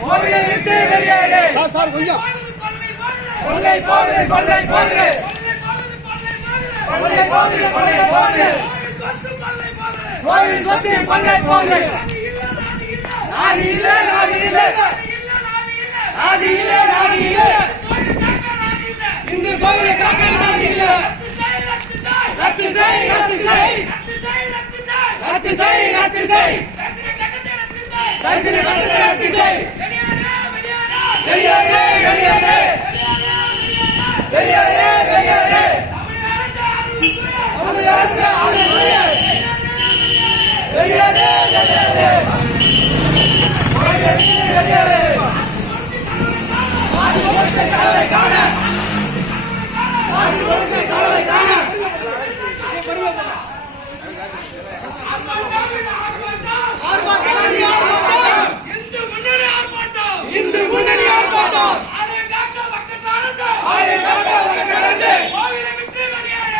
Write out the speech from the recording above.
கோவிலை விட்டு வெளியேறு சார் கொஞ்சம் கொள்ளை போகுது கொள்ளை போகுது கொள்ளை போகுது கொள்ளை போகுது கோவில் சொத்து கொள்ளை போகுது நாடு இல்ல நாடு இல்ல நாடு இல்ல நாடு இல்ல இந்து கோவிலை காக்க நாடு இல்ல ரத்து செய் ரத்து செய் ரத்து செய் ரத்து செய் தரிசன கட்டணத்தை ரத்து செய் வெளியேறு வெளியேறு வெளியேறு வெளியேறு தமிழ் அரசு வெளியேறு வெளியேறு வெளியேறு வெளியேறு